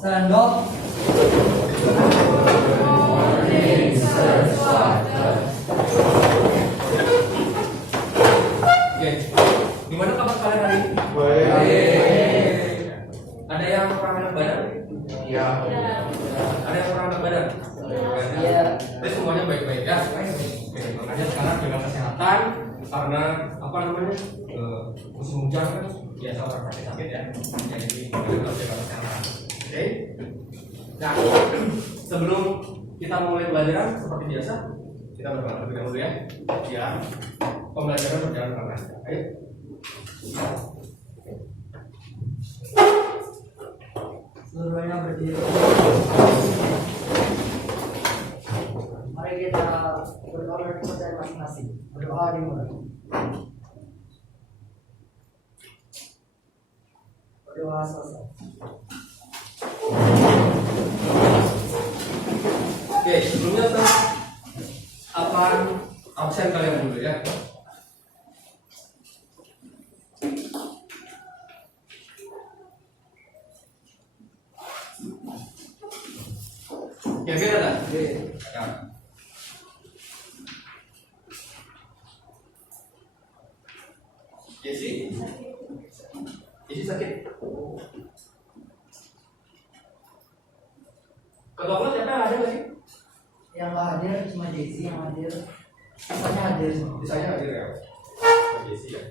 Stand up. Oke, gimana kabar kalian hari ini? Baik. Ada yang kurang enak badan? Ya. Ada yang kurang enak badan? Iya. Jadi semuanya baik-baik ya. Oke, makanya sekarang jaga kesehatan karena apa namanya musim hujan kan biasa orang sakit-sakit ya. Jadi kita harus jaga kesehatan. Oke. Nah, sebelum kita mulai pelajaran seperti biasa, kita berdoa terlebih dahulu ya. Biar pembelajaran berjalan dengan lancar. Ayo. Seluruhnya berdiri. Mari kita berdoa kepada masing-masing. Berdoa dimulai. Berdoa selesai. Oke, sebelumnya kita akan absen kalian dulu ya. Kira-kira ada? Ya. Jesse sakit. Ketua kelas siapa yang ada nggak sih? Yang nggak hadir cuma Jesse yang hadir. Sisanya hadir semua. Misalnya hadir ya. Jesse ya.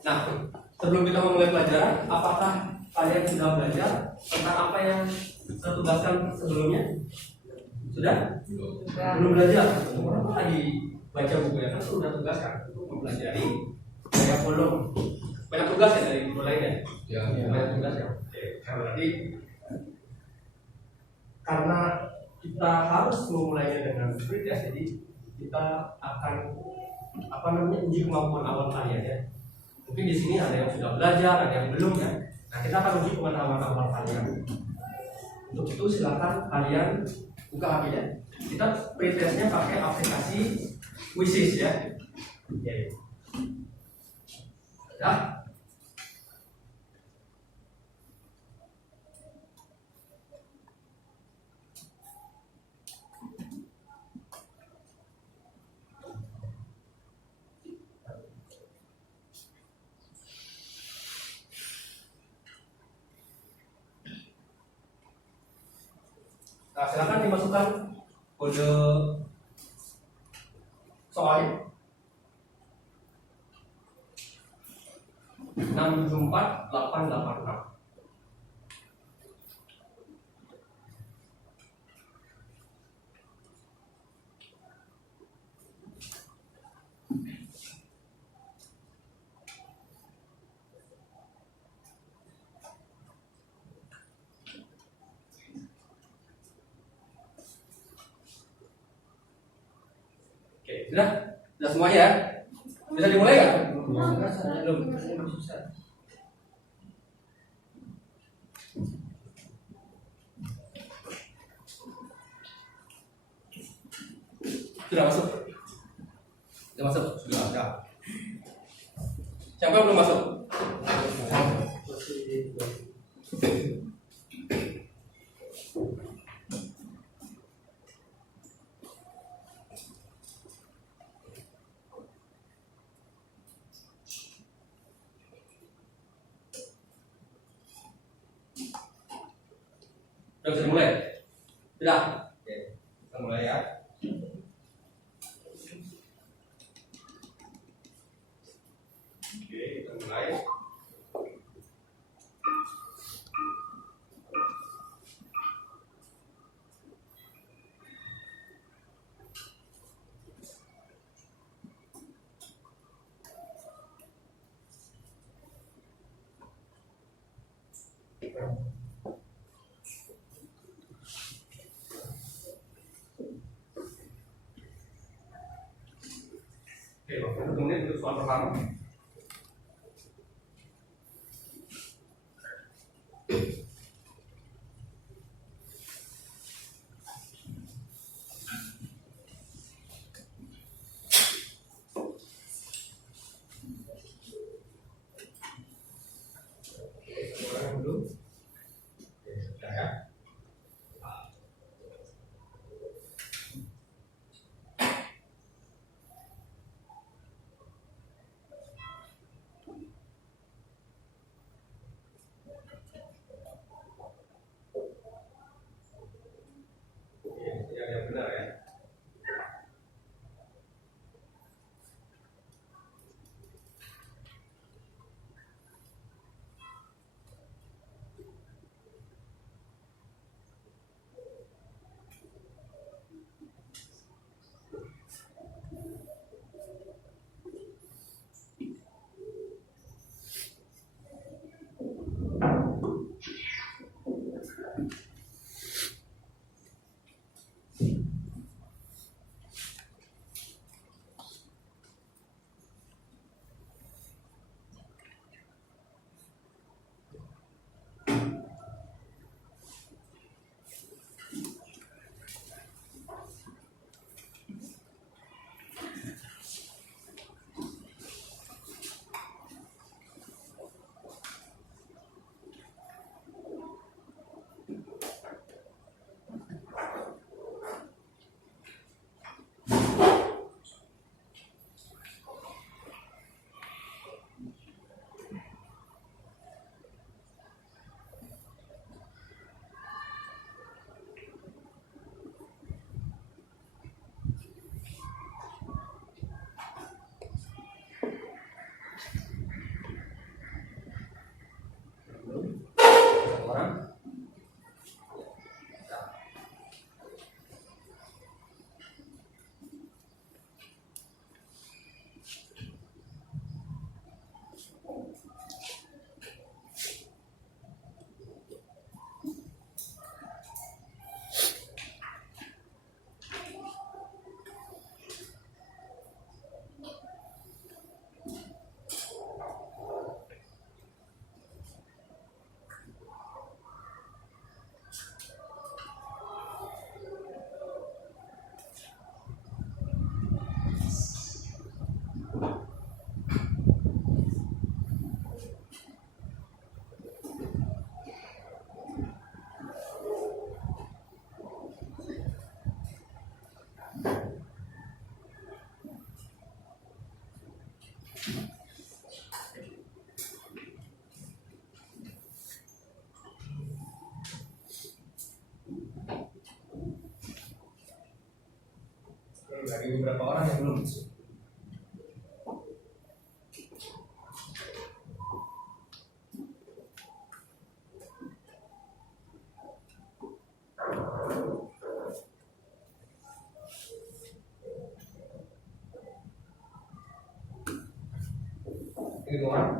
Nah, sebelum kita memulai pelajaran, apakah kalian sudah belajar tentang apa yang saya tugaskan sebelumnya? Sudah? Belum belajar. Kenapa lagi baca buku ya? Kan sudah tugaskan untuk mempelajari gaya volume. Banyak tugas ya dari guru lainnya. Ya. Banyak tugas ya. Oke. Nah, berarti karena kita harus memulainya dengan free test, jadi kita akan uji kemampuan awal kalian ya. Mungkin di sini ada yang sudah belajar, ada yang belum ya. Nah, kita akan uji pengetahuan awal kalian. Untuk itu silakan kalian buka HP ya. Kita pretestnya pakai aplikasi Quizzes ya. Oke. Ya. Nah, silakan dimasukkan kode soalnya 674886. Oke, sudah semuanya ya. Bisa dimulai nggak? Belum. Sudah masuk. Sudah masuk. Sudah. Siapa yang belum masuk? Sudah bisa dimulai? Sudah. Oke, kita mulai ya. Oke, kita mulai. Oke, waktu 1 menit untuk soal pertama. bagi beberapa orang yang belum. Ini dua orang.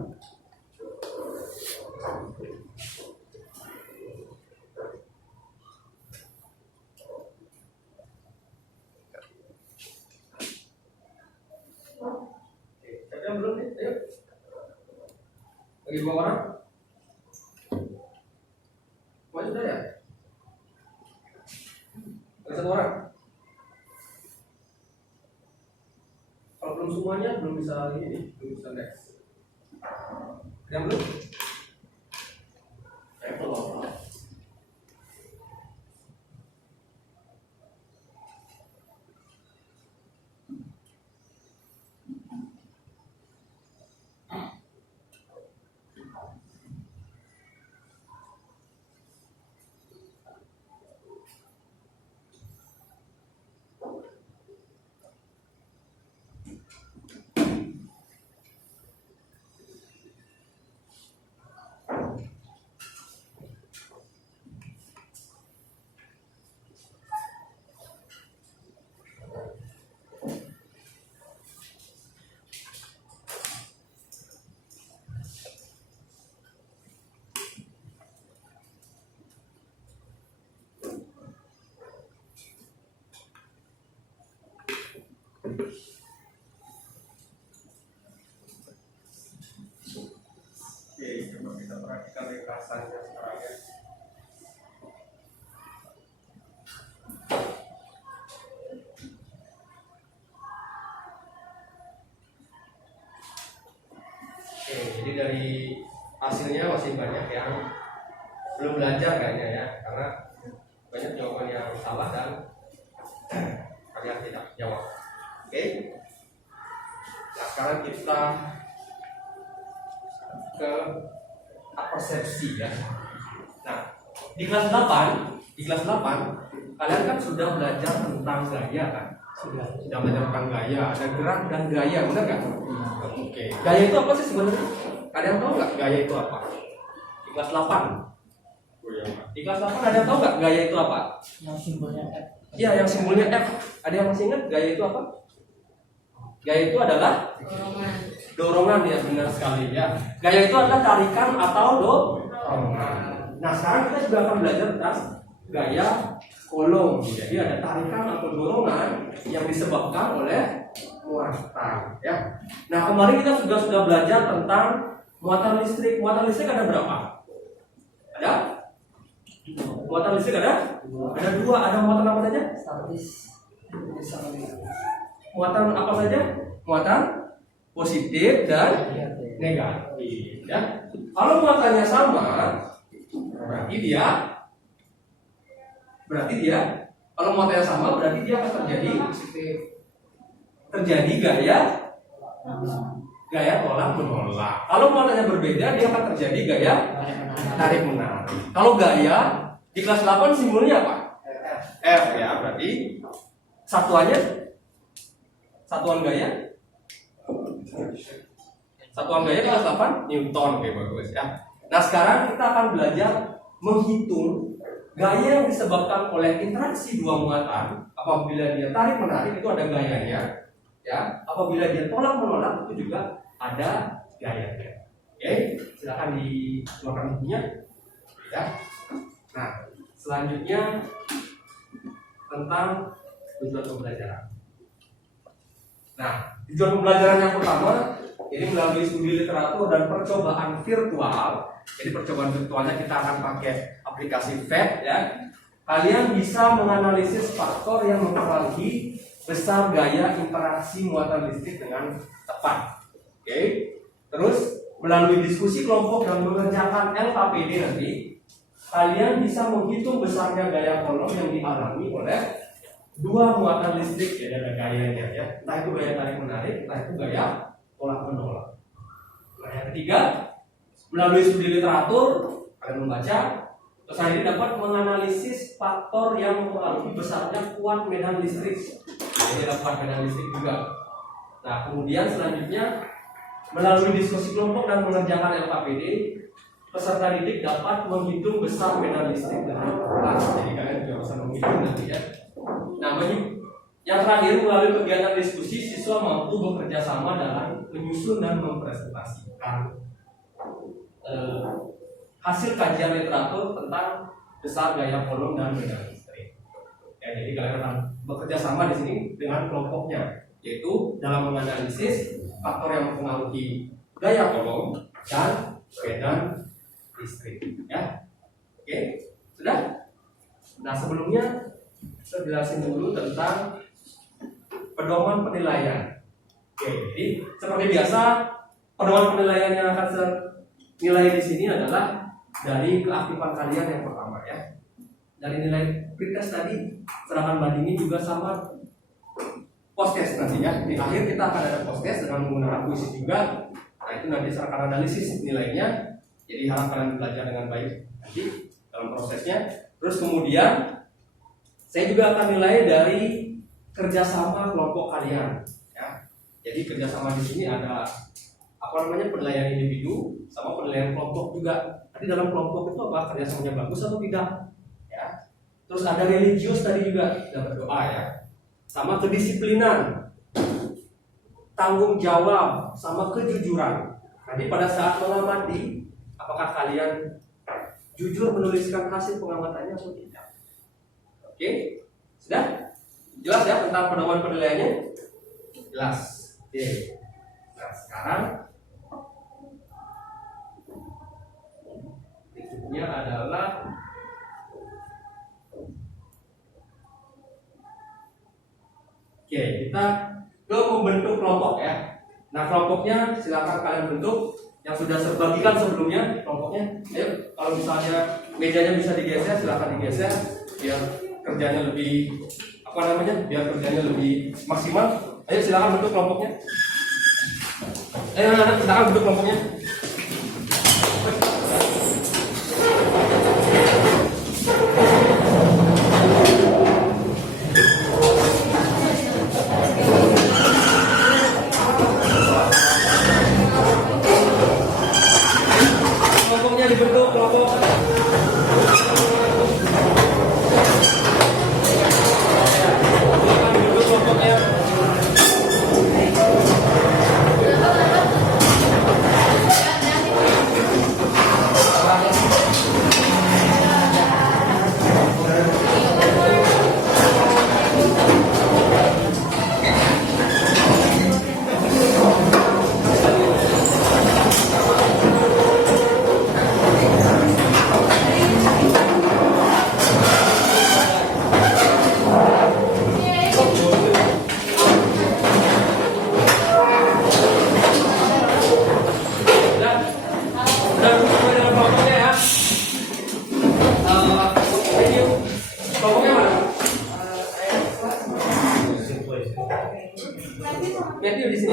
Siapa yang belum nih? Ayo. Bagi dua orang. Mau sudah ya? Bagi satu orang. Kalau belum semuanya belum bisa ini, belum bisa next. Yang belum? Saya belum. Oke, coba kita perhatikan ringkasannya sekarang ya. Oke, jadi dari hasilnya masih banyak yang belum belajar kayaknya ya, karena banyak jawaban yang salah dan kalian tidak jawab. Oke, nah sekarang kita ke persepsi ya. Nah, di kelas 8 kalian kan sudah belajar tentang gaya kan? Sudah belajar tentang gaya, ada gerak dan gaya, benar nggak? Oke. Gaya itu apa sih sebenarnya? Kalian tahu nggak gaya itu apa? Di kelas 8. Di kelas 8 ada yang tahu nggak gaya itu apa? Yang simbolnya F. Iya, yang simbolnya F. Ada yang masih ingat gaya itu apa? Gaya itu adalah dorongan ya, benar sekali ya. Gaya itu adalah tarikan atau dorongan. Nah, sekarang kita juga akan belajar tentang gaya kolom. Jadi ada tarikan atau dorongan yang disebabkan oleh muatan ya. Nah, kemarin kita sudah belajar tentang muatan listrik. Muatan listrik ada berapa? Ada? Muatan listrik ada? Ada dua. Ada muatan apa saja? Statis. Muatan apa saja? Muatan positif dan negatif ya. Kalau muatannya sama, berarti dia kalau muatannya sama berarti dia akan terjadi gaya tolak menolak. Kalau muatannya berbeda dia akan terjadi gaya tarik menarik. Kalau gaya di kelas 8 simbolnya apa? F ya, berarti satuan gaya di kelas 8 Newton. Oke, bagus ya. Nah, sekarang kita akan belajar menghitung gaya yang disebabkan oleh interaksi dua muatan. Apabila dia tarik menarik itu ada gayanya ya. Apabila dia tolak menolak itu juga ada gayanya. Oke, silakan dikeluarkan bukunya ya. Nah, selanjutnya tentang tujuan pembelajaran. Nah, tujuan pembelajaran yang pertama ini melalui studi literatur dan percobaan virtual. Jadi percobaan virtualnya kita akan pakai aplikasi VET ya. Kalian bisa menganalisis faktor yang mempengaruhi besar gaya interaksi muatan listrik dengan tepat. Oke. Terus melalui diskusi kelompok dan mengerjakan LKPD nanti, kalian bisa menghitung besarnya gaya kolom yang dialami oleh dua muatan listrik. Jadi ada gayanya ya. Entah itu gaya tarik menarik, entah itu gaya tolak menolak. Nah, yang ketiga, melalui studi literatur kalian membaca, terus ini dapat menganalisis faktor yang mempengaruhi besarnya kuat medan listrik. Jadi dapat medan listrik juga. Nah, kemudian selanjutnya melalui diskusi kelompok dan mengerjakan LKPD, peserta didik dapat menghitung besar medan listrik dengan kelas. Jadi kalian juga bisa menghitung nanti ya. Nah, yang terakhir melalui kegiatan diskusi, siswa mampu bekerja sama dalam menyusun dan mempresentasikan hasil kajian literatur tentang besar gaya kolom dan medan listrik. Ya, jadi kalian akan bekerja sama di sini dengan kelompoknya, yaitu dalam menganalisis faktor yang mempengaruhi gaya kolom dan medan listrik. Ya, oke, sudah. Nah, sebelumnya saya jelasin dulu tentang pedoman penilaian. Oke, jadi seperti biasa pedoman penilaian yang akan saya nilai di sini adalah dari keaktifan kalian yang pertama ya. Dari nilai pretest tadi saya akan bandingin juga sama post-test nanti ya. Di akhir kita akan ada post-test dengan menggunakan puisi juga. Nah, itu nanti saya akan analisis nilainya. Jadi harap kalian belajar dengan baik nanti dalam prosesnya. Terus kemudian saya juga akan nilai dari kerjasama kelompok kalian ya. Jadi kerjasama di sini ada penilaian individu sama penilaian kelompok juga. Tadi dalam kelompok itu apa, kerjasamanya bagus atau tidak ya. Terus ada religius tadi juga, dapat doa ya, sama kedisiplinan, tanggung jawab, sama kejujuran. Nanti pada saat mengamati, apakah kalian jujur menuliskan hasil pengamatannya atau tidak? Oke, sudah jelas ya tentang pedoman penilaiannya? Jelas. Oke. Nah, sekarang berikutnya adalah kita ke membentuk kelompok ya. Nah, kelompoknya silakan kalian bentuk yang sudah saya bagikan sebelumnya kelompoknya. Ayo, kalau misalnya mejanya bisa digeser, silakan digeser biar kerjanya lebih biar kerjanya lebih maksimal. Ayo silakan bentuk kelompoknya. Ayo anak-anak silakan bentuk kelompoknya. Kelompoknya dibentuk kelompok. Matthew di sini.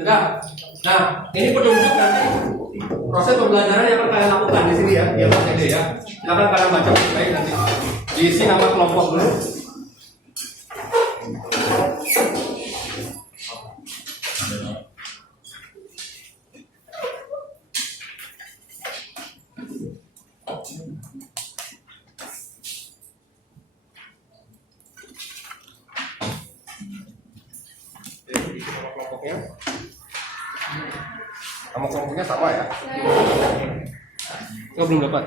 Sudah. Nah, ini petunjuk nanti proses pembelajaran yang akan kalian lakukan di sini ya, di atas ide ya. Silakan kalian baca baik nanti. Diisi nama kelompok dulu. Nama kelompoknya sama ya? Oh, belum dapat.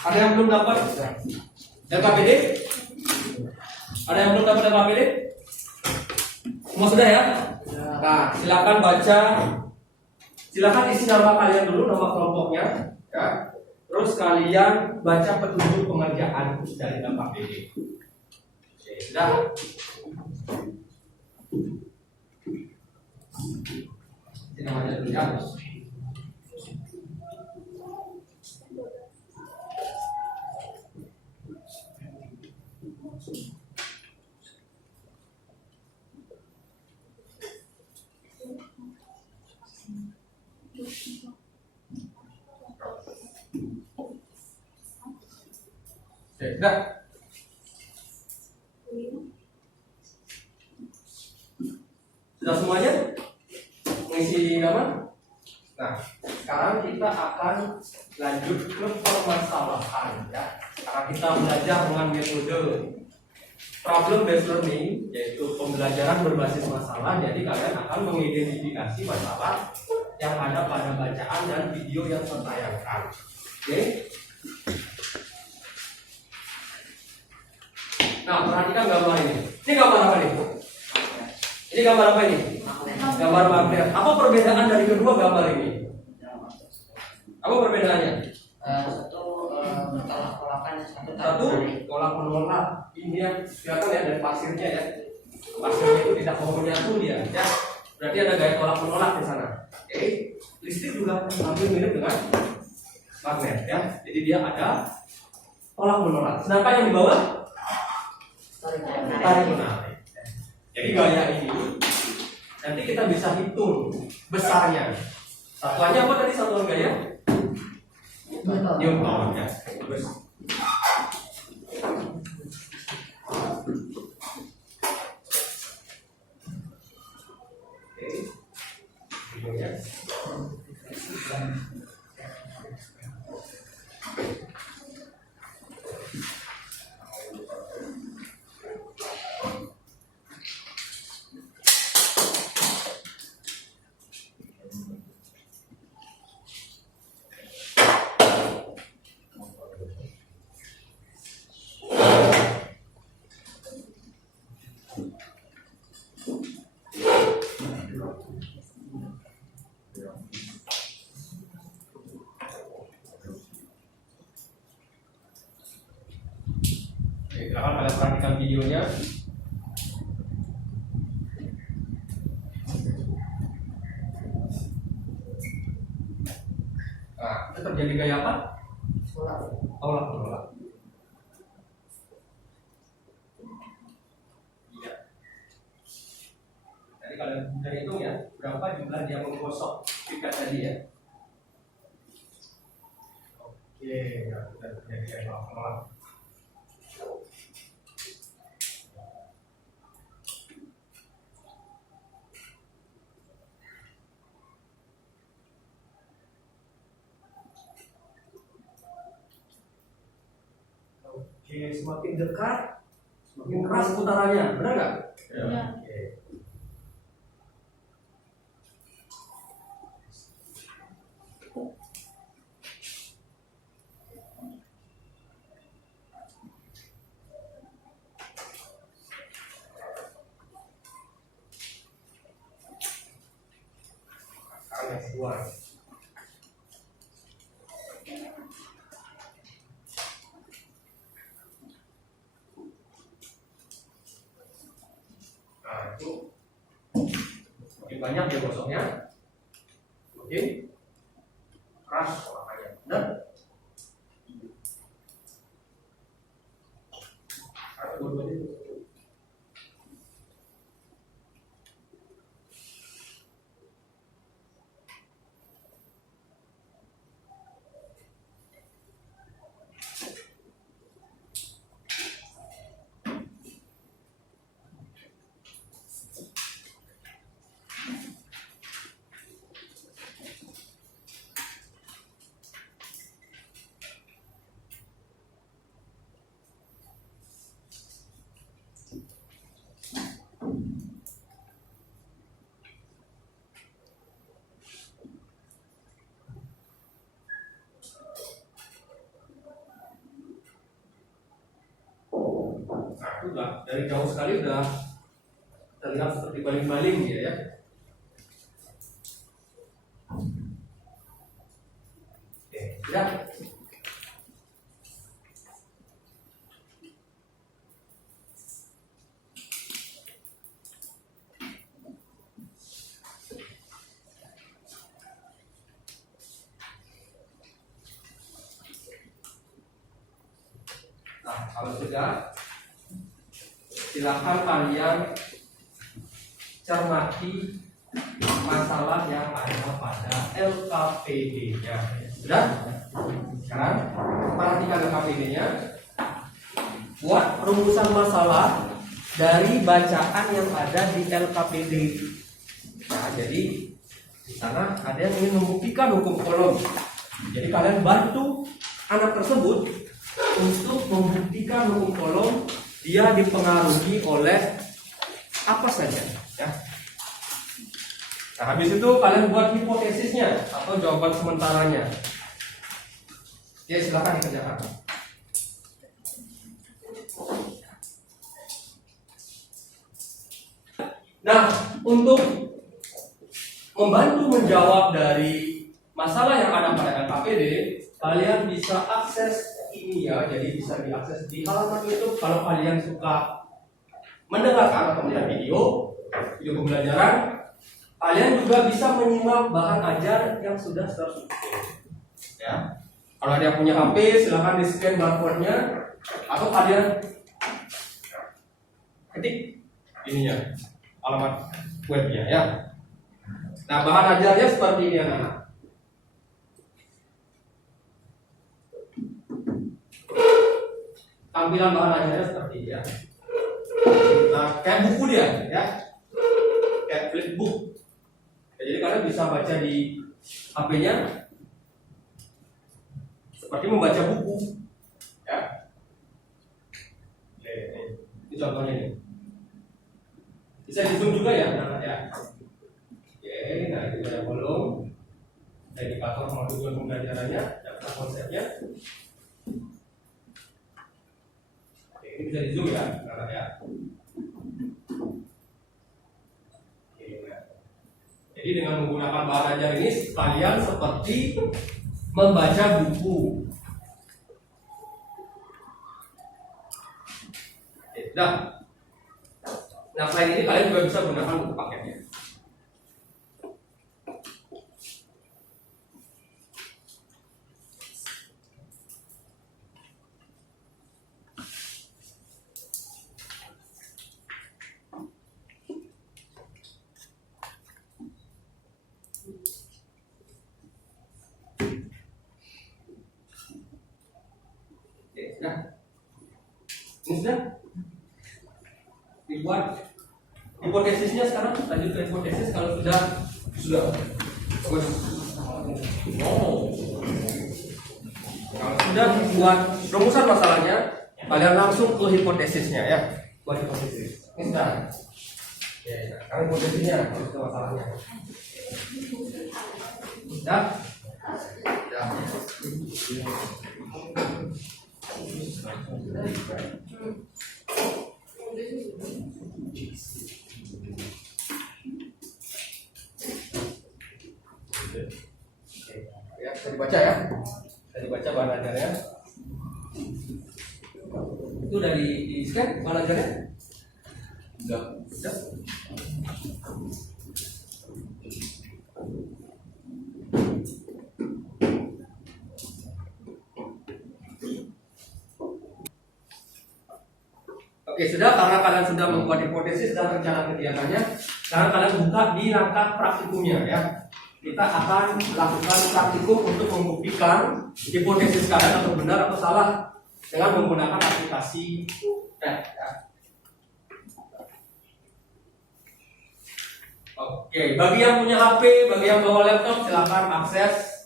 Ada yang belum dapat LKPD? Ada yang belum dapat LKPD? Semua sudah ya? Nah, silakan baca. Silakan isi nama kalian dulu, nama kelompoknya, ya. Terus kalian baca petunjuk pengerjaan dari LKPD. sudah. Ini namanya dulu ya. Oke, sudah. Sudah semuanya mengisi gambar? Nah, sekarang kita akan lanjut ke permasalahan ya. Karena kita belajar dengan metode problem based learning, yaitu pembelajaran berbasis masalah. Jadi kalian akan mengidentifikasi masalah yang ada pada bacaan dan video yang tertayangkan. Oke? Nah, perhatikan gambar ini. Ini gambar apa nih? Ini gambar apa ini? Gambar magnet. Apa perbedaan dari kedua gambar ini? Apa perbedaannya? Satu kolak-kolakan, Satu kolak menolak. Ini yang kelihatan ya dari pasirnya ya. Pasirnya itu tidak mau menyatu dia. Ya. Berarti ada gaya kolak menolak di sana. Oke. Listrik juga hampir mirip dengan magnet ya. Jadi dia ada kolak menolak. Sedangkan yang di bawah tarik menarik. Jadi gaya ini nanti kita bisa hitung besarnya. Satuannya apa tadi satuan gaya? Newton ya. Terus. Oke. Videonya. Silakan kalian perhatikan videonya. Nah, itu terjadi gaya apa? Tolak menolak. Iya. Jadi kalian bisa hitung ya, berapa jumlah dia menggosok pikat tadi ya. Oke, ya sudah terjadi gaya tolak menolak. Oke, semakin dekat, semakin keras putarannya, benar nggak? Ya. Oke. Sekarang yang kedua. Nah, itu makin banyak dia gosoknya, makin keras makanya. Benar? Dua-duanya itu. Nah, itu udah dari jauh sekali udah terlihat seperti baling-baling dia ya. Oke, sudah. Kalau sudah, silakan kalian cermati masalah yang ada pada LKPD-nya. Sudah? Sekarang perhatikan LKPD-nya. Buat rumusan masalah dari bacaan yang ada di LKPD. Nah, jadi di sana ada yang ingin membuktikan hukum kolom. Jadi kalian bantu anak tersebut untuk membuktikan hukum kolom dia dipengaruhi oleh apa saja, ya. Nah, habis itu kalian buat hipotesisnya atau jawaban sementaranya. Ya, silakan dikerjakan. Nah, untuk membantu menjawab dari masalah yang ada pada LKPD, kalian bisa akses ini ya, jadi bisa diakses di halaman YouTube kalau kalian suka mendengarkan atau melihat video pembelajaran. Kalian juga bisa menyimak bahan ajar yang sudah tersusun. Ya, kalau ada yang punya HP, silahkan di scan barcode-nya atau kalian ketik ininya, alamat webnya ya. Nah, bahan ajarnya seperti ini anak-anak. Tampilan bahan ajarnya seperti ini ya. Nah, kayak buku dia ya, kayak flipbook. Jadi kalian bisa baca di HP-nya seperti membaca buku ya. Ini contohnya nih. Bisa di zoom juga ya, anak-anak ya. Oke, nah itu ada kolom, ada indikator modul pembelajarannya, daftar konsepnya. Oke, ini bisa di zoom ya, anak-anak ya. Oke, nah. Jadi dengan menggunakan bahan ajar ini, kalian seperti membaca buku. Oke, sudah. Nah, selain ini kalian juga bisa gunakan buku paketnya. Oke, sudah. Ini sudah dibuat hipotesisnya. Sekarang lanjut ke hipotesis. Kalau sudah bagus. Kalau sudah dibuat rumusan masalahnya, kalian langsung ke hipotesisnya ya. Buat hipotesis. Ini sudah. Ya, sekarang hipotesisnya ke masalahnya. Sudah. Ya, bisa dibaca ya. Bisa dibaca bahan ajarnya. Itu dari di scan bahan ajarnya? Sudah. Oke, sudah. Karena kalian sudah membuat hipotesis dan rencana kegiatannya, sekarang kalian buka di langkah praktikumnya ya. Kita akan lakukan praktikum untuk membuktikan hipotesis kalian atau benar atau salah dengan menggunakan aplikasi ya. Oke, bagi yang punya HP, bagi yang bawa laptop, silakan akses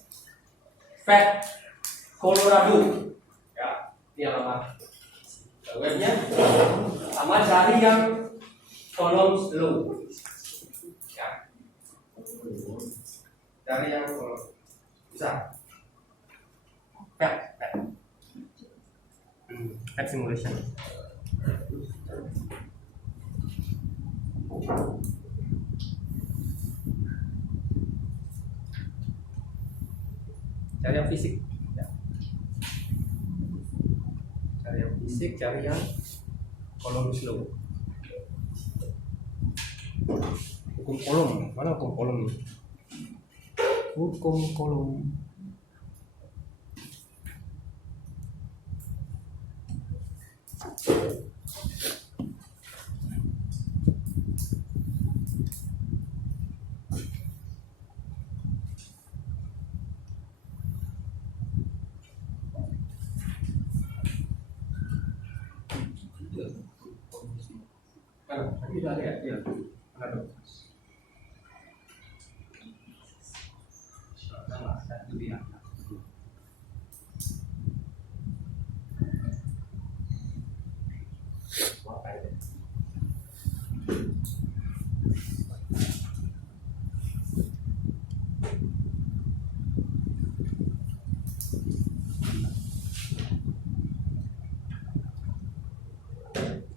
Pet Colorado ya. Ini alamat webnya, sama cari yang kolom slow ya. Cari yang kolom bisa pet simulation. Cari yang fisik ya. Cari yang fisik, cari yang kolom slow. Hukum kolom, mana hukum kolom ini? Hukum kolom. Tidak ada ya? Ada.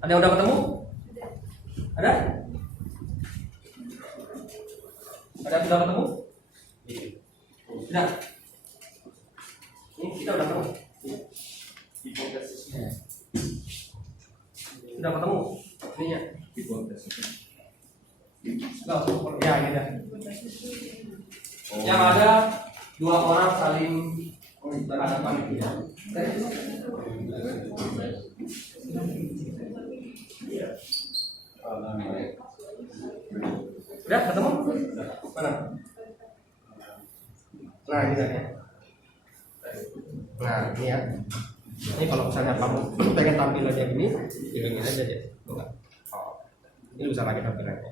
Ada yang udah ketemu? Ada? Ada yang sudah ketemu? Sudah. Ini kita udah ketemu. Sudah ketemu. Ininya. Ya, ini dah. Yang ada dua orang saling berhadapan. Udah ketemu? Mana? Nah ini ya. Nah ini ya. Ini kalau misalnya kamu pengen tampilannya gini, hilangin aja ya. Oh, ini bisa lagi tampilannya.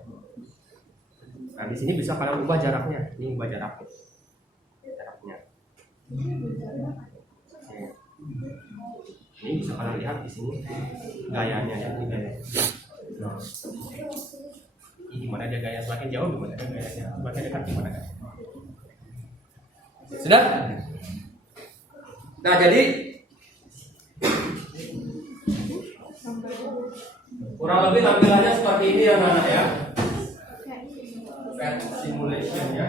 Nah di sini bisa kalian ubah jaraknya. Ini ubah jaraknya. Ini bisa kalian lihat di sini gayanya ya, ini gaya. Nah, ini gimana dia gaya, semakin jauh gimana dia gayanya, semakin dekat gimana gaya. Sudah? Nah jadi kurang lebih tampilannya seperti ini ya anak ya. Pet simulation ya.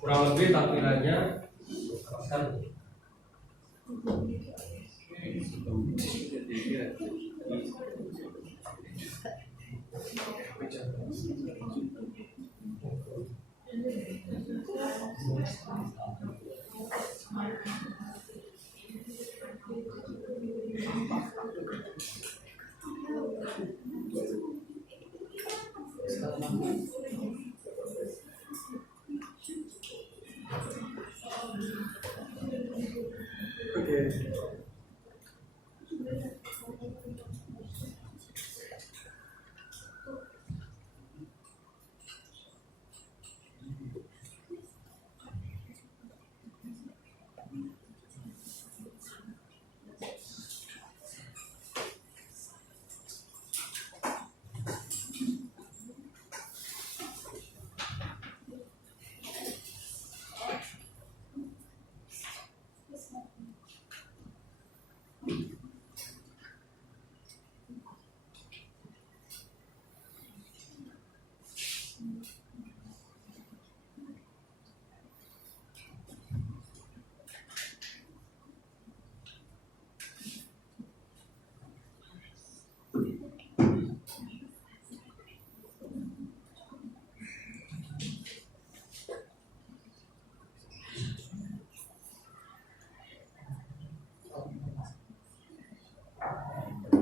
Kurang lebih tampilannya sekali.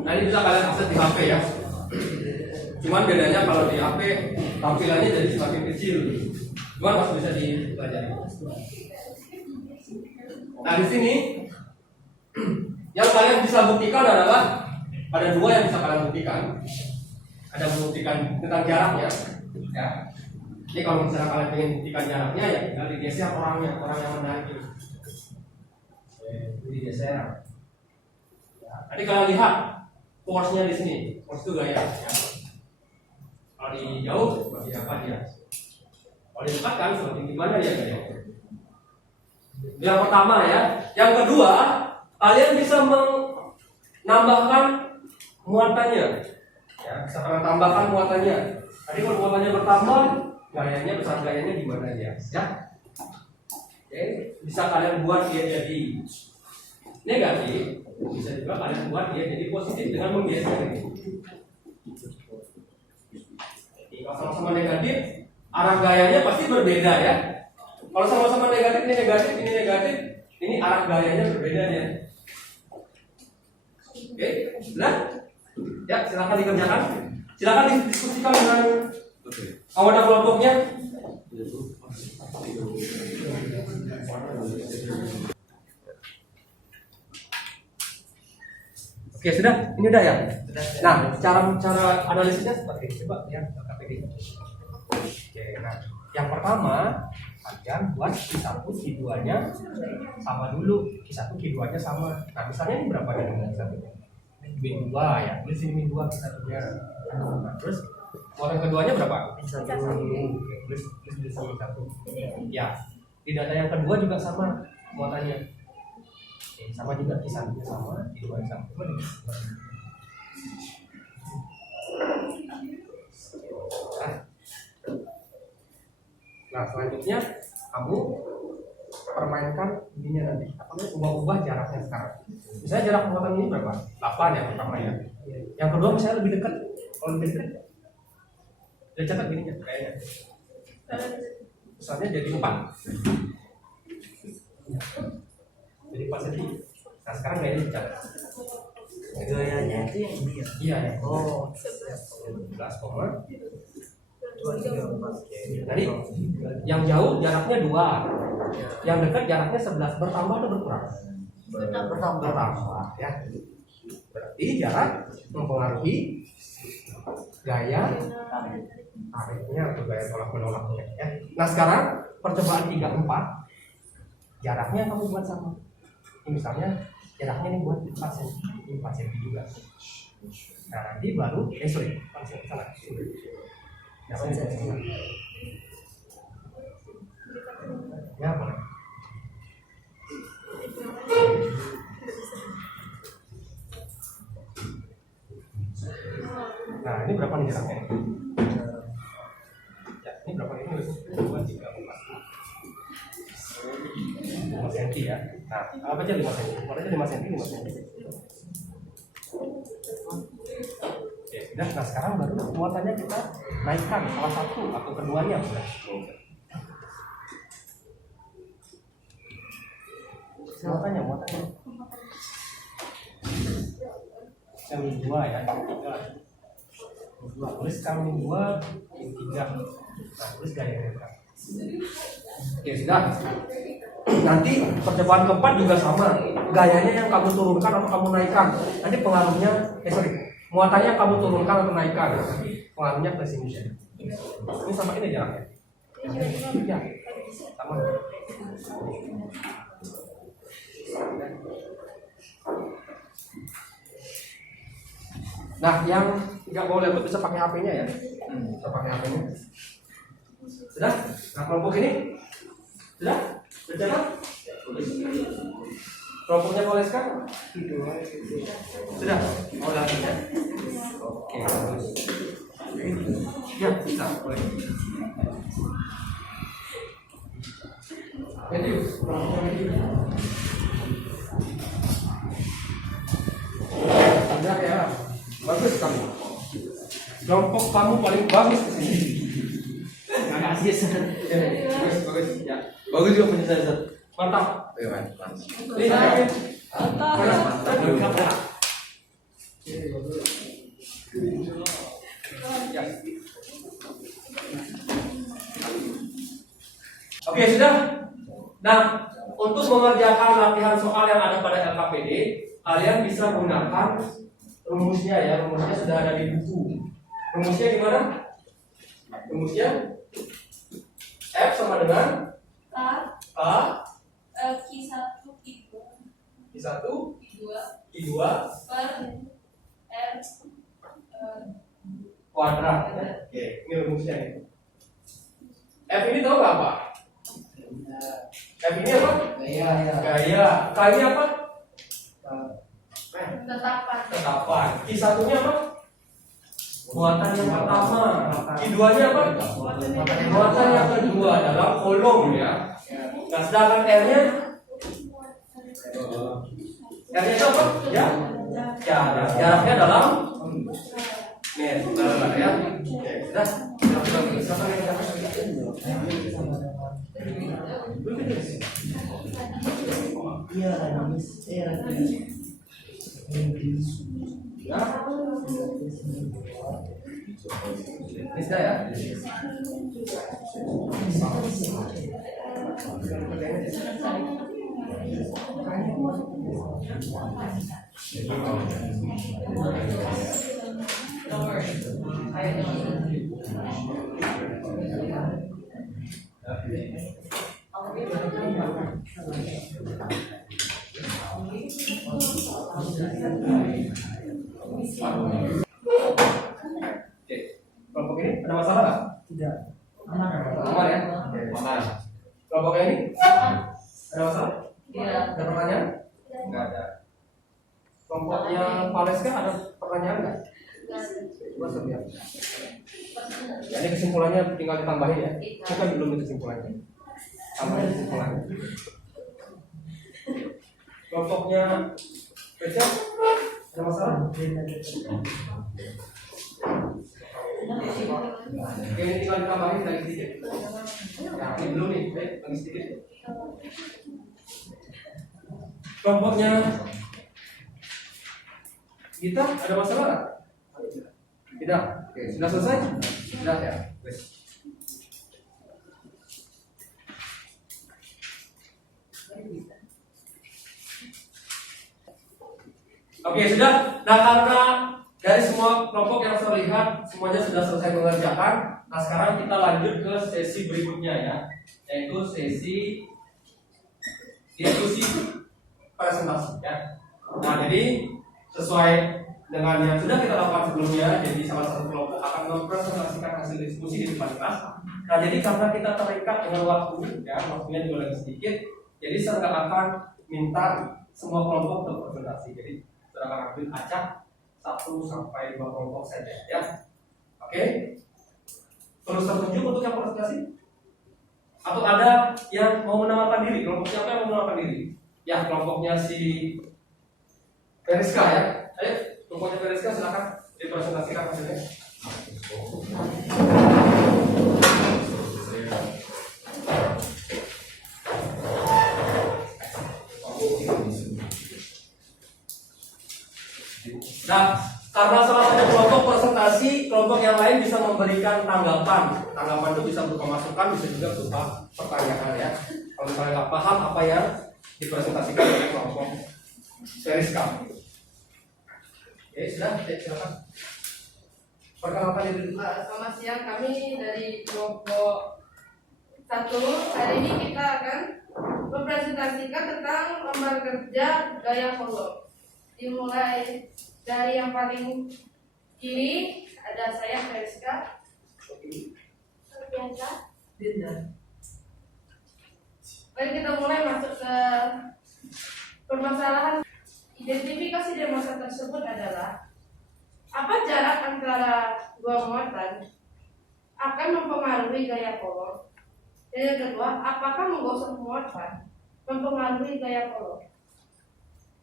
Nah ini bisa kalian akses di HP ya. Cuman bedanya kalau di HP tampilannya jadi semakin kecil. Cuman masih bisa dipelajari. Nah di sini yang kalian bisa buktikan adalah ada dua yang bisa kalian buktikan. Ada membuktikan tentang jaraknya. Ya. Ini kalau misalnya kalian ingin buktikan jaraknya ya tinggal digeser orang yang menarik ini. Digeser. Tadi kalian lihat force-nya di sini, force itu gaya. Ya. Kalau di jauh seperti apa dia? Kalau di dekat kan seperti gimana dia gaya? Yang pertama ya. Yang kedua, kalian bisa menambahkan muatannya. Ya, bisa kalian tambahkan muatannya. Tadi kalau muatannya bertambah, gayanya besar gayanya gimana dia? Ya. Oke, bisa kalian buat dia jadi negatif, bisa juga kalian buat dia jadi positif dengan menggeser ini. Kalau sama-sama negatif, arah gayanya pasti berbeda ya. Kalau sama-sama negatif, ini arah gayanya berbeda ya. Oke, sudah? Ya, silakan dikerjakan. Silakan didiskusikan dengan anggota kelompoknya. Oke, sudah? Ini udah ya? Nah, cara analisisnya seperti ini. Coba ya, KPD. Oke, nah, yang pertama kalian buat Q1, Q2-nya sama dulu. Q1, Q2-nya sama. Nah, misalnya ini berapa nih Q1? B2 ya, tulis ini B2 Q1-nya. Nah, terus muatan keduanya berapa? Oke, tulis di sini 1. Ya, di data yang kedua juga sama muatannya. Oke, sama juga Q1-nya sama, Q2-nya sama. Coba deh. Nah, selanjutnya kamu permainkan ininya nanti. Ubah-ubah jaraknya sekarang. Misalnya jarak muatan ini berapa? 8 ya pertama ya. Yang kedua misalnya lebih dekat. Kalau lebih dekat, udah catat gini ya kayaknya. Misalnya jadi 4. Jadi 4 cm. Nah sekarang gayanya dicatat. Gayanya itu yang ini ya? Iya ya. Oh, 11, 234. Tadi yang jauh jaraknya 2, yang dekat jaraknya 11. Bertambah atau berkurang? Bertambah ya. Berarti jarak mempengaruhi gaya tariknya atau gaya tolak menolaknya ya. Nah sekarang percobaan 3, 4 jaraknya kamu buat sama. Ini misalnya jaraknya ini buat 4 cm, ini 4 cm juga. Nah nanti baru salah. Ya boleh. Nah ini berapa nih jaraknya? Ya ini berapa ini? 2, 3, 4 5 cm ya. Nah apa aja 5 cm? Warnanya 5 cm, 5 cm. Oke, sudah. Nah sekarang baru muatannya kita naikkan salah satu atau keduanya. Muatannya yang 2 ya, yang 3. 2 tulis kami 2, yang 3. Nah tulis gayanya. Oke sudah. Nanti percobaan keempat juga sama. Gayanya yang kamu turunkan atau kamu naikkan. Nanti pengaruhnya, muatannya kamu turunkan atau naikkan. Pengaruhnya ke sini. Ini sama ini jaraknya. Ya, sama. Nah, yang nggak mau laptop bisa pakai HP-nya ya. Bisa pakai HP-nya. Sudah? Nah, kelompok ini sudah? Berjalan? Kelompoknya Koleska? Sudah? Mau lagi ya? Oke, bagus. Ya, bisa, boleh. Jadi, sudah ya, bagus kamu. Kelompok kamu paling bagus di sini. Nggak asli bagus ya. Bagus juga punya saya. Mantap. Mantap. Mantap. Oke, sudah. Nah, untuk mengerjakan latihan soal yang ada pada LKPD, kalian bisa gunakan rumusnya ya. Rumusnya sudah ada di buku. Rumusnya gimana? Rumusnya F sama dengan Q1 Q2 Q1 Q2 per R kuadrat. Oke, ini rumusnya nih. F ini tahu nggak apa? F ini apa? Gaya. K ini apa? Tetapan. Q1-nya apa? Muatan yang pertama. Q2-nya apa? Muatan yang kedua dalam kolom ya. Nah, sedangkan R-nya itu apa? Ya. Jaraknya dalam meter ya. Oke, sudah. iya, bisa ya. Don't worry. I know. Oke, kelompok ini ada masalah nggak? Tidak. Aman ya? Aman. Kelompoknya ini ada masalah? Iya. Ada pertanyaan? Enggak ada. Kelompoknya Valeska ada pertanyaan nggak? Coba lihat. Ya, ini kesimpulannya tinggal ditambahin ya. Kita belum itu kesimpulannya. Tambahin kesimpulannya. Kelompoknya Beca ada masalah? Oke, ini tinggal ditambahin lagi sedikit. Ya, ini belum nih, lagi sedikit. Kelompoknya Gita ada masalah nggak? Tidak. Oke, sudah selesai? Sudah ya. Wes. Oke, sudah. Nah, karena dari semua kelompok yang saya lihat semuanya sudah selesai mengerjakan. Nah, sekarang kita lanjut ke sesi berikutnya ya, yaitu sesi diskusi presentasi ya. Nah, jadi sesuai dengan yang sudah kita lakukan sebelumnya, jadi salah satu kelompok akan mempresentasikan hasil diskusi di depan kelas. Nah, jadi karena kita terikat dengan waktu, ya, waktunya juga lagi sedikit, jadi saya nggak akan minta semua kelompok untuk presentasi. Jadi saya akan ambil acak 1 sampai 2 kelompok saja, ya. Oke? Terus tertunjuk untuk yang presentasi? Atau ada yang mau menawarkan diri? Kelompok siapa yang mau menawarkan diri? Ya, kelompoknya si Veriska ya. Ayo, kelompoknya Veriska silakan dipresentasikan hasilnya. Nah, karena salah satu kelompok presentasi, kelompok yang lain bisa memberikan tanggapan. Tanggapan itu bisa berupa masukan, bisa juga berupa pertanyaan ya. Kalau misalnya nggak paham apa yang dipresentasikan oleh kelompok Veriska. Oke, sudah, silakan. Perkenalkan diri dulu. Selamat siang, kami dari kelompok 1. Hari ini kita akan mempresentasikan tentang lembar kerja gaya kolom. Dimulai dari yang paling kiri, ada saya Veriska. Biasa. Dinda. Mari kita mulai masuk ke permasalahan. Identifikasi dari masalah tersebut adalah apa jarak antara dua muatan akan mempengaruhi gaya kolom. Dan yang kedua, apakah menggosok muatan mempengaruhi gaya kolom?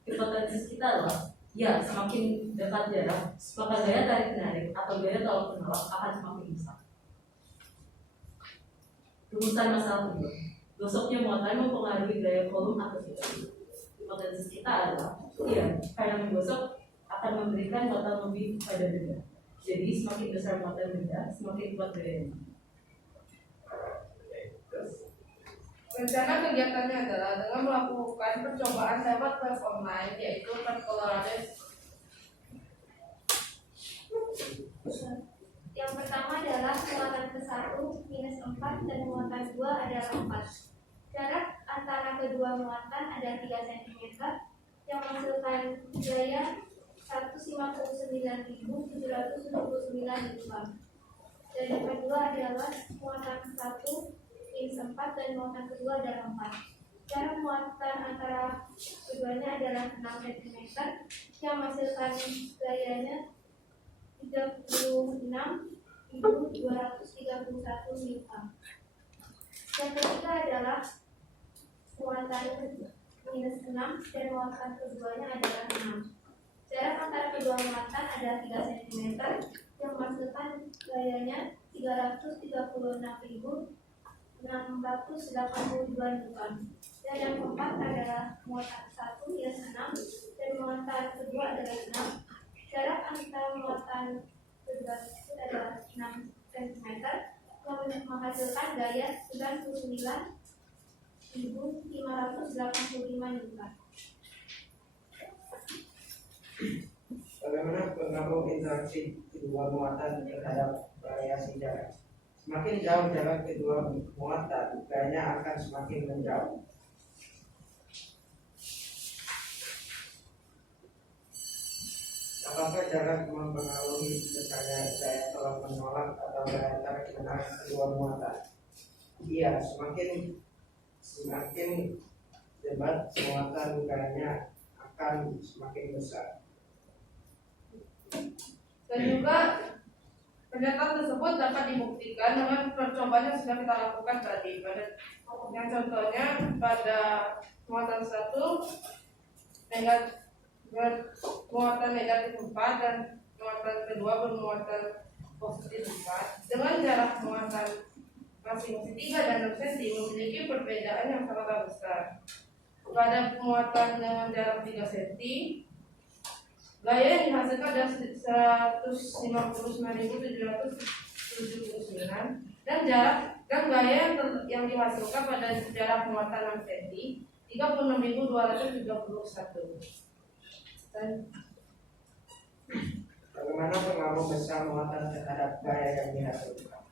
Hipotesis kita adalah ya semakin dekat jarak, maka gaya tarik menarik atau gaya tolak menolak akan semakin besar. Rumusan masalah kedua, gosoknya muatan mempengaruhi gaya kolom atau tidak. Hipotesis kita adalah ya karena menggosok akan memberikan muatan lebih pada benda. Jadi semakin besar muatan benda, semakin kuat gayanya. Rencana kegiatannya adalah dengan melakukan percobaan dapat web online, yaitu web Polaris. Yang pertama adalah muatan ke-1 -4 dan muatan 2 adalah 4. Jarak antara kedua muatan ada 3 cm yang menghasilkan gaya 159.779 Newton. Dan yang kedua adalah muatan ke-1 -4 dan muatan kedua adalah 4. Jarak muatan antara keduanya adalah 6 cm yang menghasilkan gayanya 36.231 Newton. Yang ketiga adalah muatan -6 dan muatan keduanya adalah 6. Jarak antara kedua muatan adalah 3 cm yang menghasilkan gayanya 336.682 Newton. Dan yang keempat adalah muatan 1 -6 dan muatan kedua adalah 6. Jarak antara muatan kedua itu adalah 6 cm yang menghasilkan gaya 99.585 Newton. Bagaimana pengaruh interaksi kedua muatan terhadap variasi jarak? Semakin jauh jarak kedua muatan, gayanya akan semakin menjauh. Apakah jarak mempengaruhi besarnya gaya tolak menolak atau gaya tarik menarik kedua muatan? Iya, semakin debat muatan gayanya akan semakin besar. Dan juga pernyataan tersebut dapat dibuktikan dengan percobaan yang sudah kita lakukan tadi. Yang contohnya pada muatan 1 bermuatan negatif 4 dan muatan kedua bermuatan positif 4 dengan jarak muatan masing-masing 3 dan 6 cm memiliki perbedaan yang sangat besar. Pada muatan dengan jarak 3 cm, gaya yang dihasilkan adalah 159.779 dan gaya yang dihasilkan pada jarak muatan 6 cm 36.231. Bagaimana pengaruh besar muatan terhadap gaya yang dihasilkan?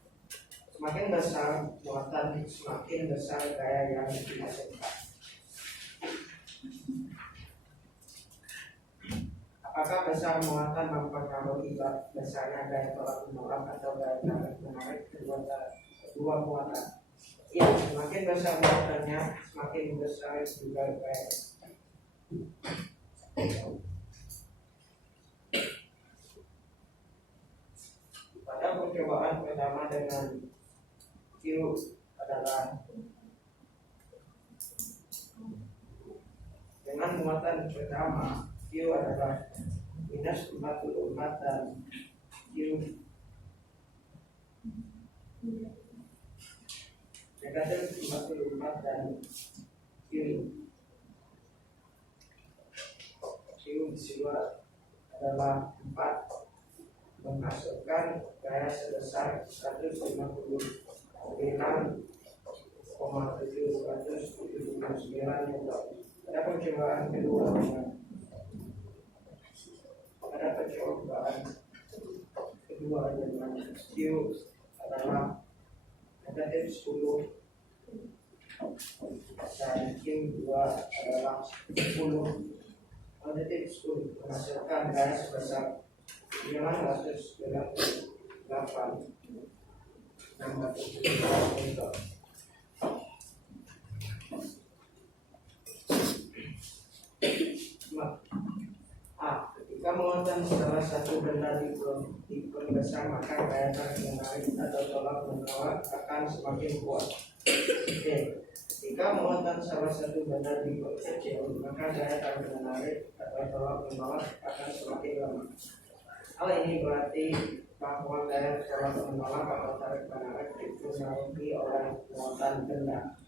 Semakin besar muatan, semakin besar gaya yang dihasilkan. Apakah besar muatan mempengaruhi besarnya gaya tolak menolak atau gaya tarik menarik kedua muatan? Ya, semakin besar muatannya, semakin besar juga gaya. Pada percobaan pertama dengan Q adalah dengan muatan pertama Q adalah minus 44 dan Q negatif 44 dan Q dua adalah 4 menghasilkan gaya sebesar 159,779 meter. Pada percobaan kedua dengan Q adalah negatif 10 dan Q2 adalah 10 positif 10 menghasilkan gaya sebesar 998 meter. Ketika muatan salah satu benda diperbesar, maka gaya tarik menarik atau tolak menolak akan semakin kuat. Jika muatan salah satu benda diperkecil, maka gaya tarik menarik atau tolak menolak akan semakin lemah. Hal ini berarti bahwa gaya tolak menolak atau tarik menarik dipengaruhi oleh muatan benda.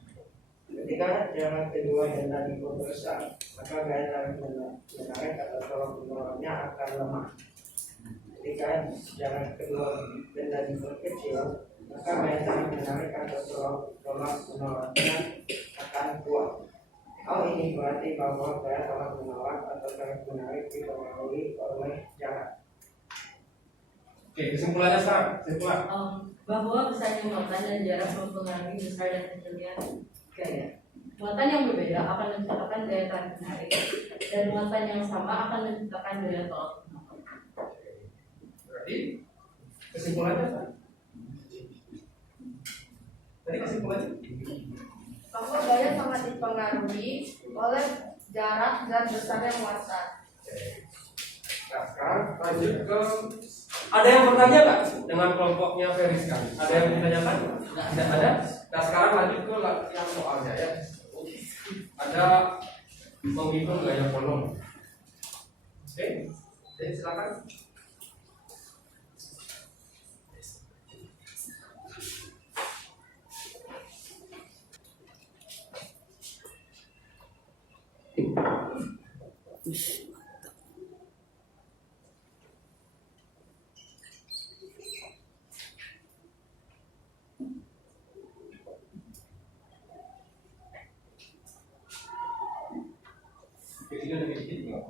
Ketika jarak kedua benda diperbesar, maka gaya tarik menarik atau tolak menolaknya akan lemah. Ketika jarak kedua benda diperkecil, maka gaya tarik menarik atau tolak menolaknya akan kuat. Hal ini berarti bahwa gaya tolak menolak atau tarik menarik dipengaruhi oleh jarak. Oke, kesimpulannya sekarang, kesimpulan. Bahwa besarnya muatan dan jarak mempengaruhi besar dan kecilnya gaya. Muatan yang berbeda akan menciptakan gaya tarik menarik, dan muatan yang sama akan menciptakan gaya tolak menolak. Berarti kesimpulannya apa? Tadi kesimpulannya? Bahwa gaya sangat dipengaruhi oleh jarak dan besarnya muatan. Nah, sekarang lanjut ke, ada yang bertanya nggak dengan kelompoknya Feriska? Ada yang ditanyakan? Tidak ada. Nah, sekarang lanjut ke yang soalnya ya. Ada menghitung gaya kolom. Oke, jadi silakan. Kecilnya lebih sedikit nggak?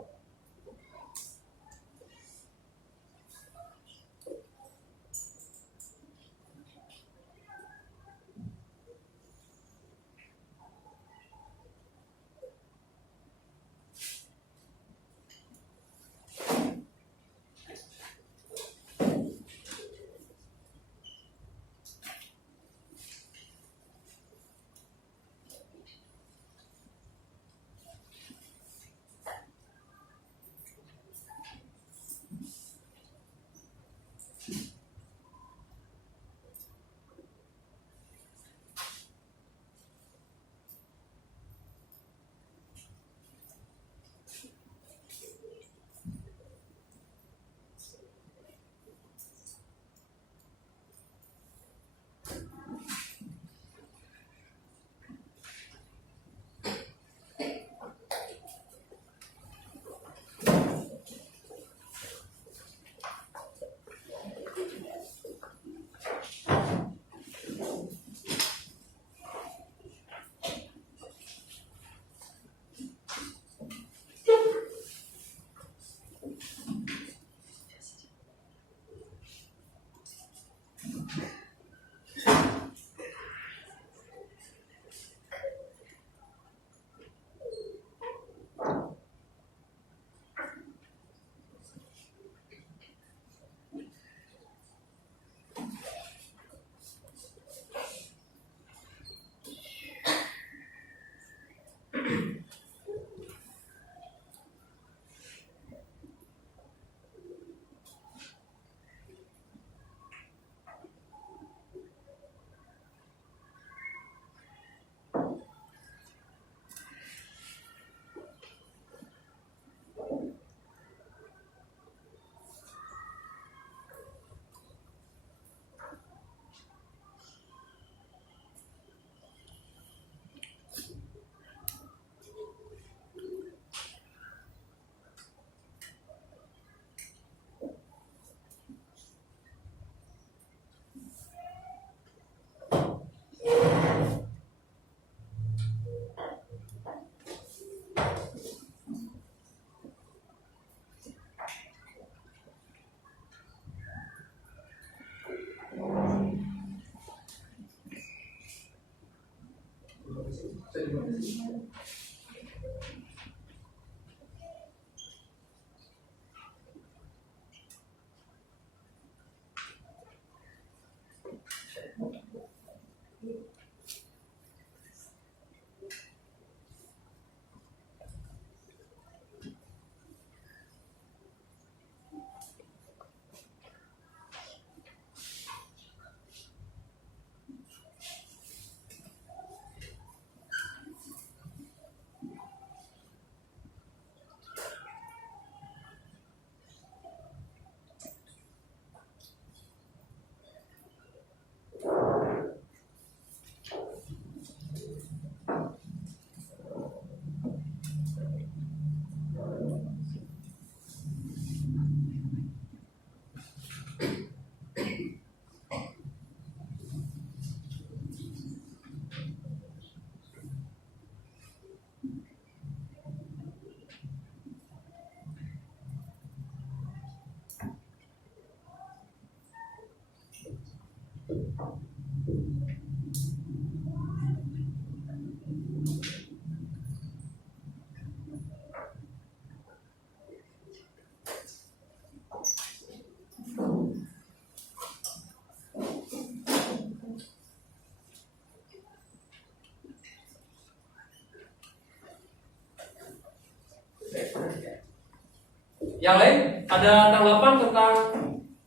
Yang lain ada tanggapan tentang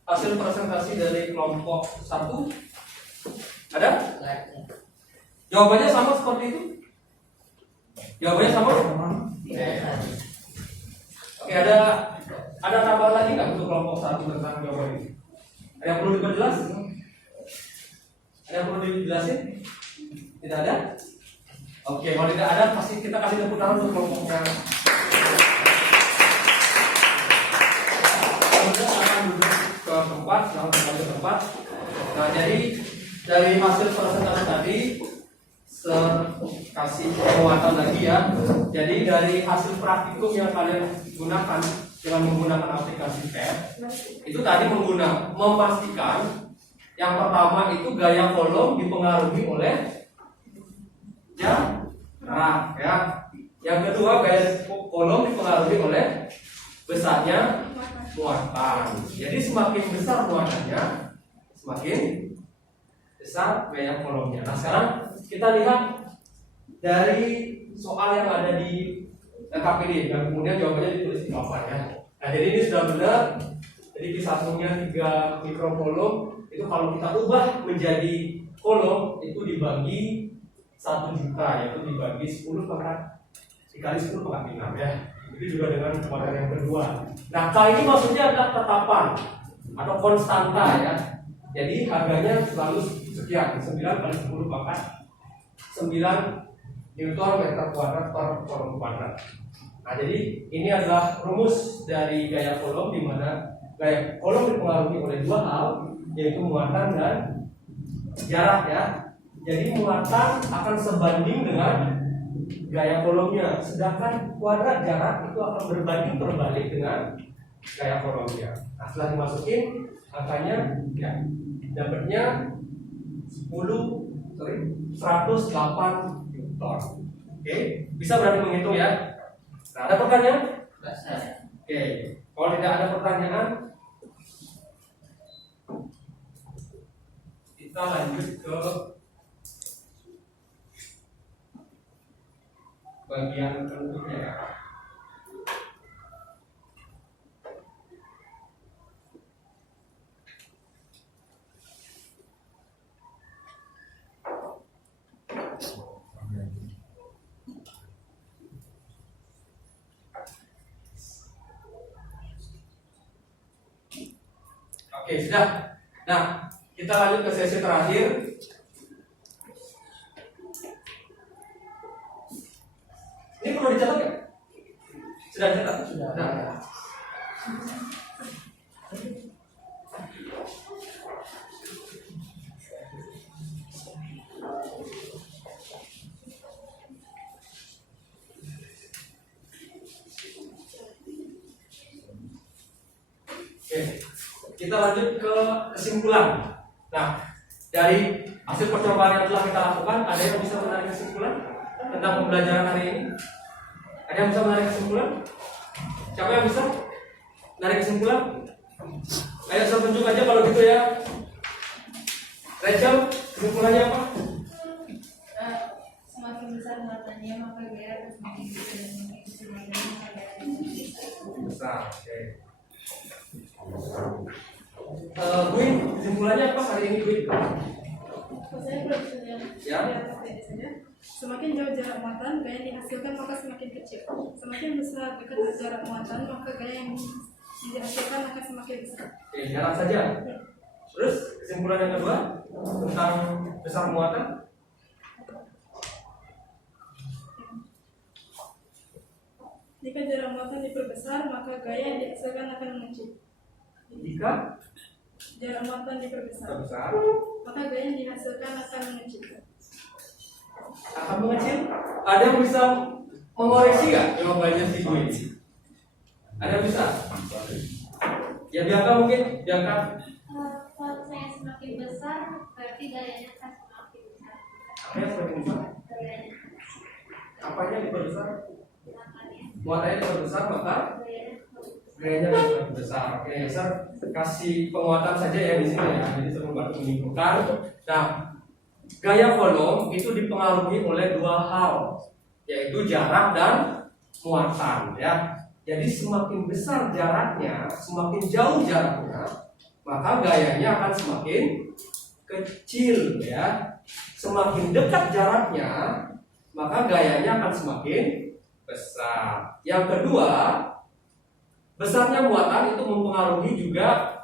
hasil presentasi dari kelompok 1? Ada? Jawabannya sama seperti itu? Jawabannya sama? Oke, ada tambahan lagi nggak untuk kelompok 1 tentang jawaban ini? Ada yang perlu diperjelas? Ada yang perlu dijelasin? Tidak ada? Oke, kalau tidak ada, kita kasih tepuk tangan untuk kelompoknya. Kemudian akan duduk ke tempat, jangan kembali ke tempat. Nah, jadi dari hasil presentasi tadi, kasih penguatan lagi ya. Jadi dari hasil praktikum yang kalian gunakan dengan menggunakan aplikasi TED, itu tadi memastikan yang pertama itu gaya kolom dipengaruhi oleh jarak ya. Yang kedua gaya kolom dipengaruhi oleh besarnya muatan. Jadi semakin besar muatannya, semakin besar gaya kolomnya. Nah sekarang kita lihat dari soal yang ada di KPD dan kemudian jawabannya ditulis di bawah ya. Nah jadi ini sudah benar. Jadi P1-nya 3 mikrokolom. Itu kalau kita ubah menjadi kolom itu dibagi 1 juta, yaitu dibagi 10 dikali 10 pangkat 6 ya. Itu juga dengan kuadran yang kedua. Nah, K ini maksudnya adalah tetapan atau konstanta ya. Jadi harganya selalu sekian, 9 kali 10 pangkat 9 Newton meter kuadrat per kolom kuadrat. Nah, jadi ini adalah rumus dari gaya kolom, di mana gaya kolom dipengaruhi oleh 2 hal, yaitu muatan dan jarak ya. Jadi muatan akan sebanding dengan gaya kolomnya, sedangkan kuadrat jarak itu akan berbanding terbalik dengan gaya kolomnya. Nah, setelah dimasukin angkanya ya dapatnya 108 Newton. Oke, bisa berarti menghitung ya. Nah, ada pertanyaan? Oke, kalau tidak ada pertanyaan, kita lanjut ke bagian berikutnya. Oke, sudah. Nah, kita lanjut ke sesi terakhir. Ini perlu dicatat nggak? Sudah dicatat? Sudah. Nah. Oke, kita lanjut ke kesimpulan. Nah, dari hasil percobaan yang telah kita lakukan, ada yang bisa menarik kesimpulan tentang pembelajaran hari ini? Ada yang bisa menarik kesimpulan? Siapa yang bisa menarik kesimpulan? Ayo saya tunjuk aja kalau gitu ya. Rachel, kesimpulannya apa? Semakin besar muatannya maka gaya akan semakin besar dan semakin besar maka gaya akan semakin Besar. Oke. Gwyn, kesimpulannya apa hari ini, Gwyn? Saya berpikirnya Ya. saja. Semakin jauh jarak muatan, gaya yang dihasilkan maka semakin kecil. Semakin besar dekat jarak muatan, maka gaya yang dihasilkan akan semakin besar. Oke, jarak saja. Terus kesimpulan yang kedua tentang besar muatan. Jika jarak muatan diperbesar, maka gaya yang dihasilkan akan mengecil. Jika Jarak muatan diperbesar, besar maka gaya yang dihasilkan akan mengecil. akan mengecil. Ada yang bisa mengoreksi nggak jawabannya si Gwyn? Ada yang bisa? Ya biarkan mungkin, biarkan. Kalau saya semakin besar berarti berarti gayanya akan semakin besar. Apa yang semakin besar? Gayanya, Apanya diperbesar? gerakannya, Muatannya diperbesar maka gayanya semakin besar. gayanya lebih besar. Oke, Sir, kasih penguatan saja ya di sini ya. Jadi saya membantu menyimpulkan. Nah, gaya volume itu dipengaruhi oleh dua hal, yaitu jarak dan muatan ya. Jadi semakin besar jaraknya, semakin jauh jaraknya, maka gayanya akan semakin kecil ya. Semakin dekat jaraknya, maka gayanya akan semakin besar. Yang kedua, besarnya muatan itu mempengaruhi juga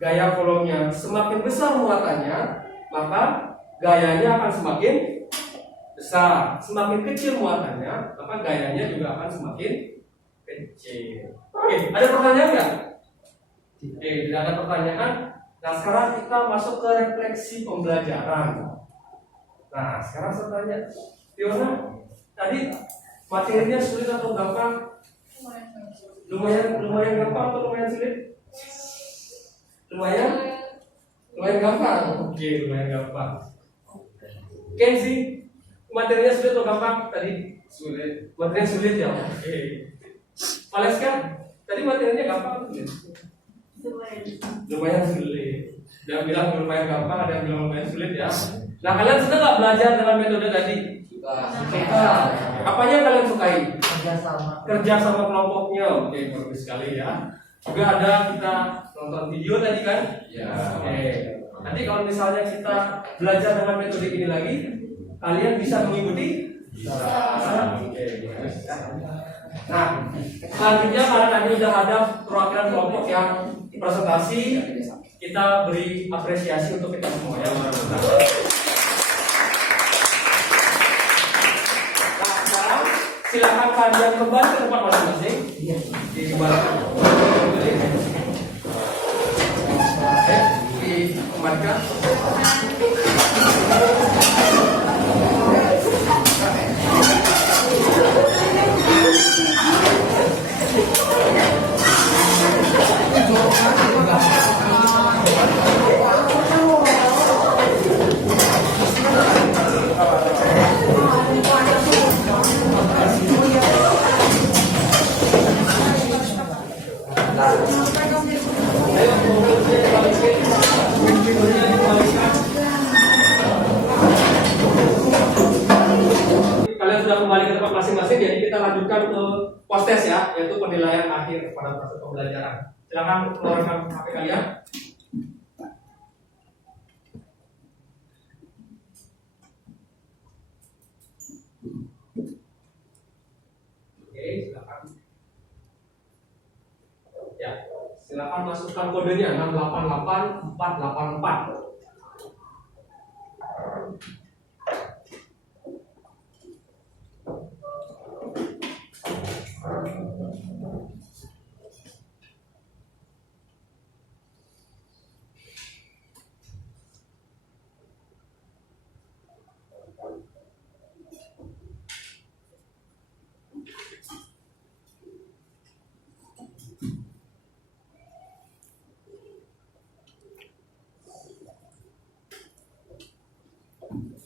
gaya volumenya. Semakin besar muatannya, maka gayanya akan semakin besar. Semakin kecil muatannya, maka gayanya juga akan semakin kecil. Oke, ada pertanyaan nggak? Oke, tidak ada pertanyaan. Nah, sekarang kita masuk ke refleksi pembelajaran. Nah, sekarang saya tanya, Fiona, tadi materinya sulit atau gampang? Lumayan gampang atau lumayan sulit? Lumayan gampang. Oke, lumayan gampang. Kenzi, materinya sulit atau gampang tadi? Sulit. Materinya sulit ya. Oke. Valeska, tadi materinya gampang atau sulit? Lumayan sulit. Ada yang bilang lumayan gampang, ada yang bilang lumayan sulit ya. Nah, kalian suka nggak belajar dengan metode tadi? Suka. Apanya yang kalian sukai? Kerja sama kelompoknya. Oke, bagus sekali ya. Juga ada kita nonton video tadi kan? Ya. Oke. Nanti kalau misalnya kita belajar dengan metode ini lagi, kalian bisa mengikuti? Bisa. Oke, bagus ya. Nah, selanjutnya karena tadi sudah ada perwakilan kelompok yang presentasi, kita beri apresiasi untuk kita semua ya. Nah, sekarang silakan kalian kembali ke tempat masing-masing. Dikembalikan. Dikembalikan. Kalian sudah kembali ke tempat masing-masing, jadi kita lanjutkan ke post test ya, yaitu penilaian akhir pada proses pembelajaran. Silakan keluarkan HP kalian. Oke, silakan. Ya, silakan masukkan kodenya 688484.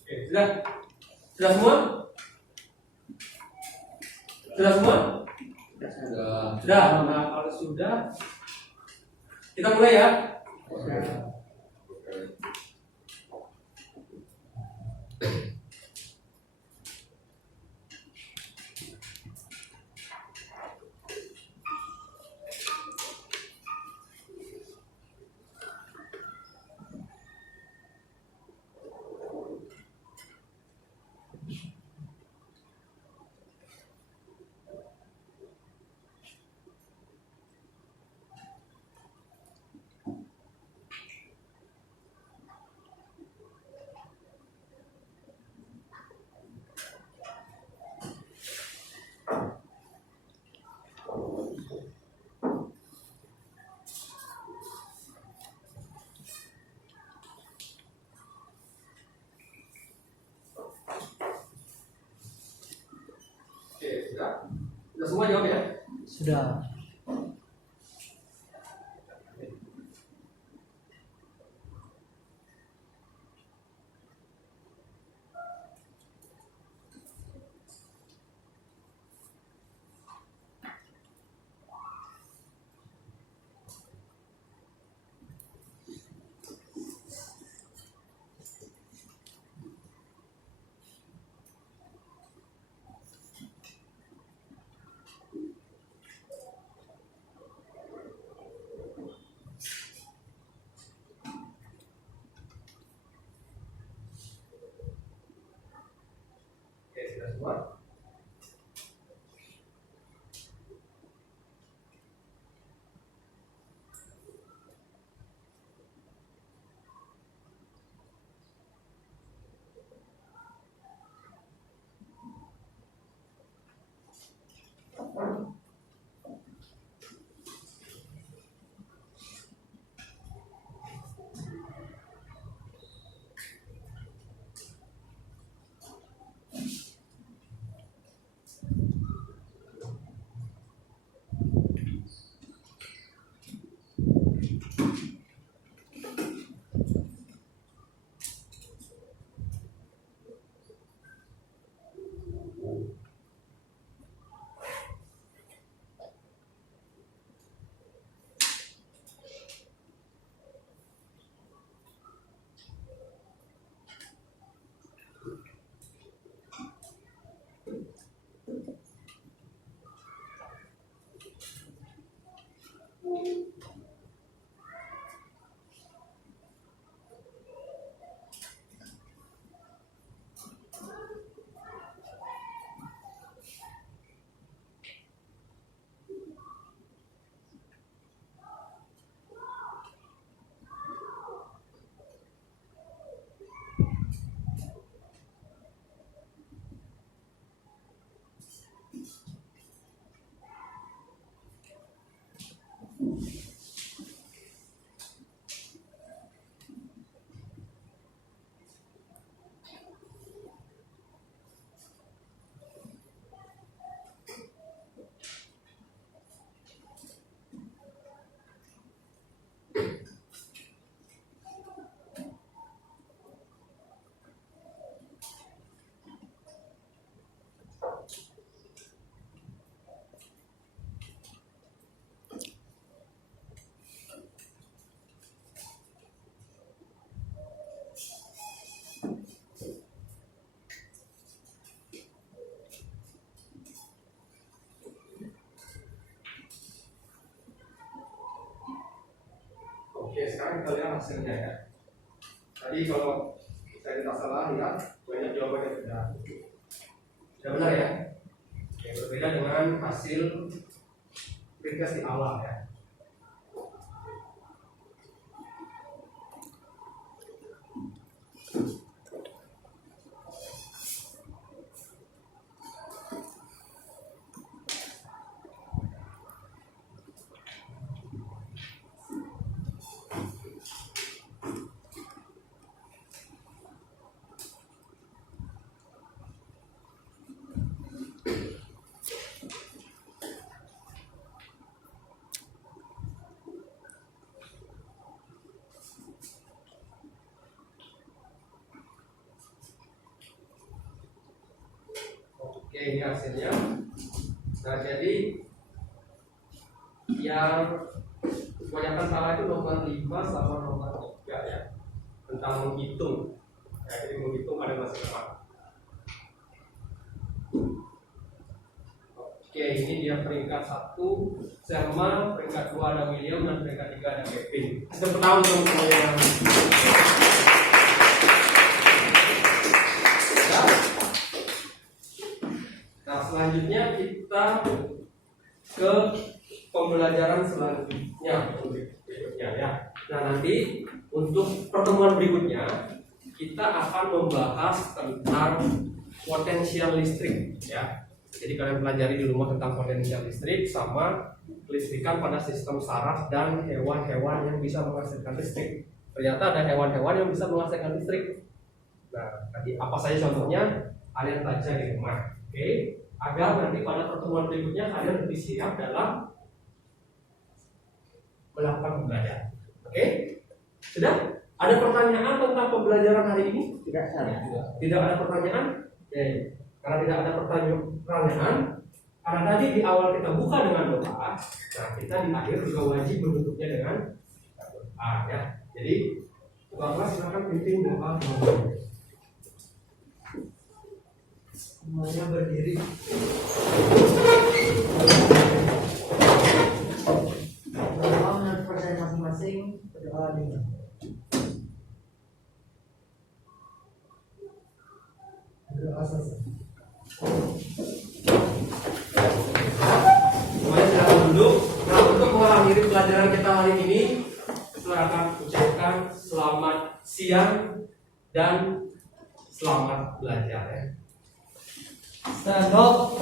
Oke, sudah semua? Sudah semua? Sudah. Nah, kalau sudah, kita mulai ya. Oke, sudah. Sudah semua jawab ya? Sudah. kuat. Oke, sekarang kita lihat hasilnya ya. Tadi kalau saya tidak salah lihat banyak jawaban yang benar. Sudah benar ya? Yang berbeda dengan hasil ringkas di awal ya. Oke, ini hasilnya. Nah, jadi yang kebanyakan salah itu nomor 5 sama nomor 3 ya, tentang menghitung ya, jadi menghitung ada masa depan. Oke, ini dia peringkat 1 Selma, peringkat 2 ada William, dan peringkat 3 ada Kevin. Tepuk tangan untuk semuanya. Nah, selanjutnya kita ke pembelajaran selanjutnya berikutnya ya. Nah, nanti untuk pertemuan berikutnya kita akan membahas tentang potensial listrik ya. Jadi kalian pelajari di rumah tentang potensial listrik sama kelistrikan pada sistem saraf dan hewan-hewan yang bisa menghasilkan listrik. Ternyata ada hewan-hewan yang bisa menghasilkan listrik. Nah, tadi apa saja contohnya kalian baca di rumah. Oke, agar nanti pada pertemuan berikutnya kalian lebih siap dalam melakukan pembelajaran. Oke, sudah? Ada pertanyaan tentang pembelajaran hari ini? Tidak salah. Tidak ada pertanyaan? Oke. Karena tidak ada pertanyaan, karena tadi di awal kita buka dengan doa, nah kita di akhir juga wajib menutupnya dengan doa ya. Jadi buka kelas silakan pimpin doa. Semuanya berdiri. Berdoa menurut percaya masing-masing. Berdoa di Berdoa selesai. Semuanya silakan duduk. Nah, untuk mengakhiri pelajaran kita hari ini, saya akan ucapkan selamat siang dan selamat belajar ya. Stand up.